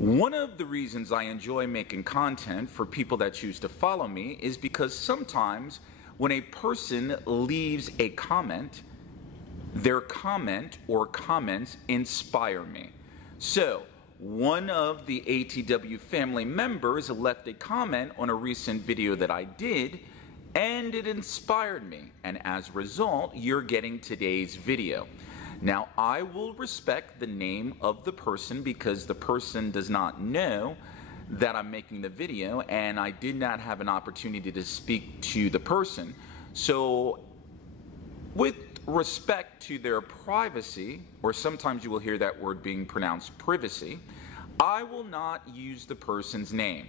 One of the reasons I enjoy making content for people that choose to follow me is because sometimes when a person leaves a comment, their comment or comments inspire me. So, one of the ATW family members left a comment on a recent video that I did, and it inspired me. And as a result, you're getting today's video. Now, I will respect the name of the person because the person does not know that I'm making the video, and I did not have an opportunity to speak to the person. So, with respect to their privacy, or sometimes you will hear that word being pronounced privacy, I will not use the person's name.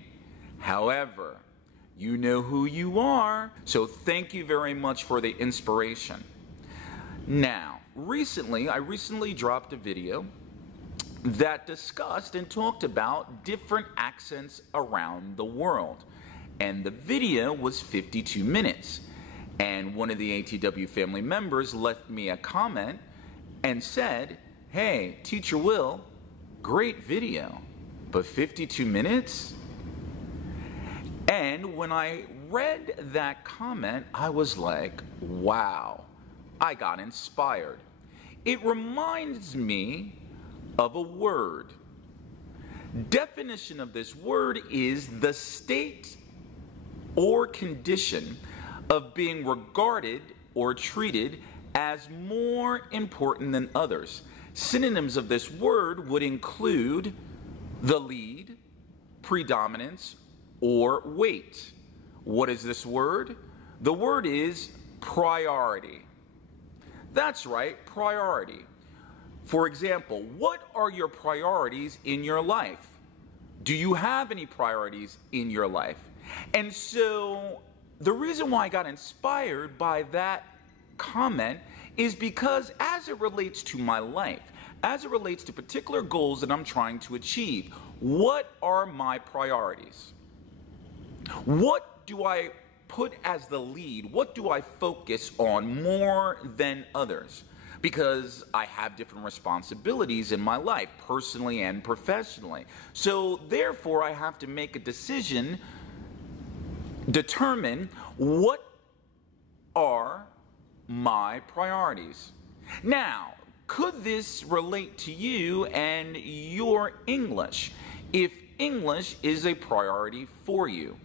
However, you know who you are, so thank you very much for the inspiration. Now, I recently dropped a video that discussed and talked about different accents around the world. And the video was 52 minutes. And one of the ATW family members left me a comment and said, "Hey, Teacher Will, great video, but 52 minutes?" And when I read that comment, I was like, wow, I got inspired. It reminds me of a word. Definition of this word is the state or condition of being regarded or treated as more important than others. Synonyms of this word would include the lead, predominance, or weight. What is this word? The word is priority. That's right, priority. For example, what are your priorities in your life? Do you have any priorities in your life? And so the reason why I got inspired by that comment is because as it relates to my life, as it relates to particular goals that I'm trying to achieve, what are my priorities? What do I put as the lead? What do I focus on more than others? Because I have different responsibilities in my life, personally and professionally. So therefore, I have to make a decision, determine what are my priorities. Now, could this relate to you and your English, if English is a priority for you?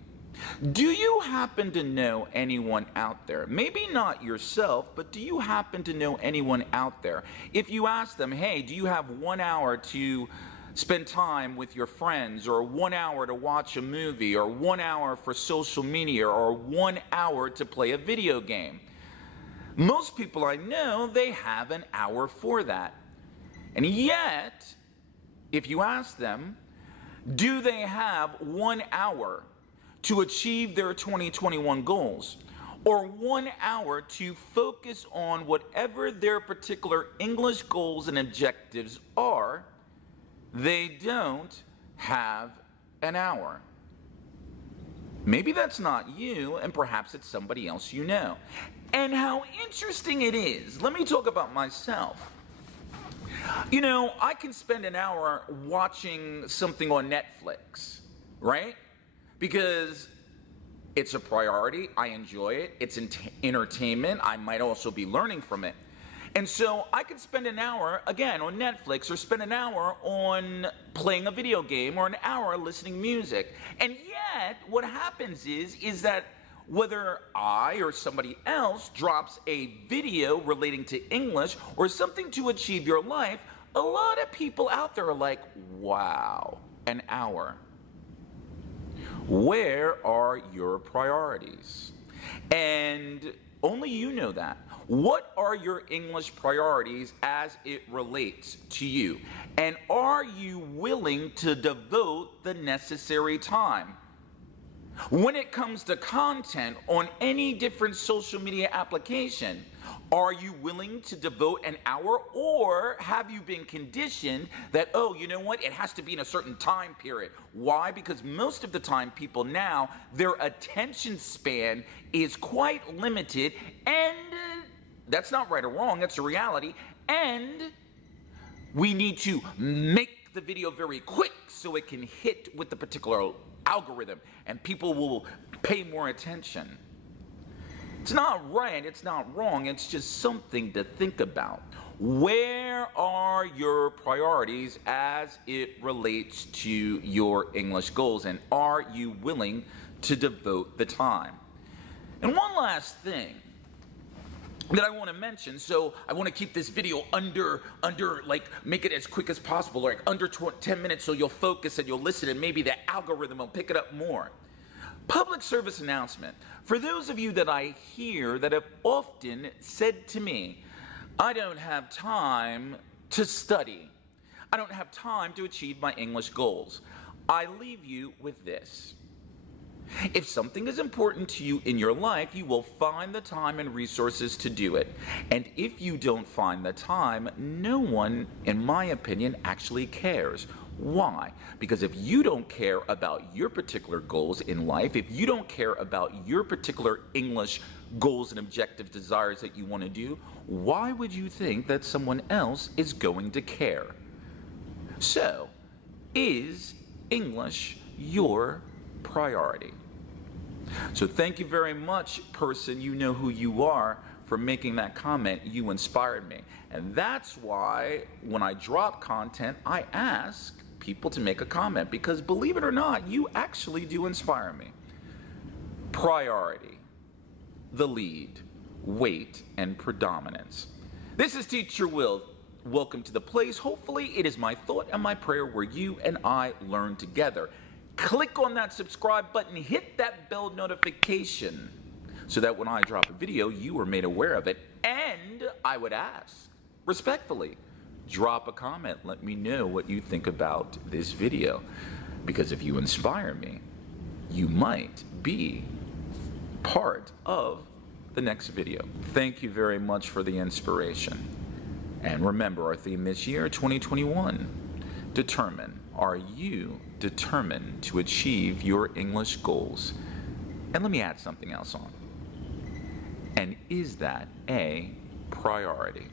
Do you happen to know anyone out there, maybe not yourself, but do you happen to know anyone out there? If you ask them, hey, do you have 1 hour to spend time with your friends, or 1 hour to watch a movie, or 1 hour for social media, or 1 hour to play a video game? Most people I know, they have an hour for that. And yet, if you ask them, do they have 1 hour to achieve their 2021 goals, or 1 hour to focus on whatever their particular English goals and objectives are? They don't have an hour. Maybe that's not you, and perhaps it's somebody else you know. And how interesting it is. Let me talk about myself. You know, I can spend an hour watching something on Netflix, right? Because it's a priority, I enjoy it, it's entertainment, I might also be learning from it. And so I could spend an hour, again, on Netflix, or spend an hour on playing a video game, or an hour listening to music. And yet, what happens is that whether I or somebody else drops a video relating to English or something to achieve your life, a lot of people out there are like, wow, an hour. Where are your priorities? And only you know that. What are your English priorities as it relates to you? And are you willing to devote the necessary time? When it comes to content on any different social media application, are you willing to devote an hour, or have you been conditioned that, oh, you know what, it has to be in a certain time period? Why? Because most of the time people now, their attention span is quite limited, and that's not right or wrong, that's a reality, and we need to make the video very quick so it can hit with the particular algorithm and people will pay more attention. It's not right, it's not wrong, it's just something to think about. Where are your priorities as it relates to your English goals, and are you willing to devote the time? And one last thing that I want to mention, so I want to keep this video under make it as quick as possible, like under 10 minutes, so you'll focus and you'll listen and maybe the algorithm will pick it up more. Public service announcement. For those of you that I hear that have often said to me, I don't have time to study. I don't have time to achieve my English goals. I leave you with this. If something is important to you in your life, you will find the time and resources to do it. And if you don't find the time, no one, in my opinion, actually cares. Why? Because if you don't care about your particular goals in life, if you don't care about your particular English goals and objective desires that you want to do, why would you think that someone else is going to care? So, is English your priority? So thank you very much, person, you know who you are, for making that comment. You inspired me. And that's why when I drop content, I ask people to make a comment, because believe it or not, you actually do inspire me. Priority, the lead, weight, and predominance. This is Teacher Will. Welcome to the place. Hopefully it is my thought and my prayer where you and I learn together. Click on that subscribe button, hit that bell notification so that when I drop a video, you are made aware of it. And I would ask, respectfully, drop a comment. Let me know what you think about this video. Because if you inspire me, you might be part of the next video. Thank you very much for the inspiration. And remember, our theme this year, 2021, determine. Are you determined to achieve your English goals? And let me add something else on. And is that a priority?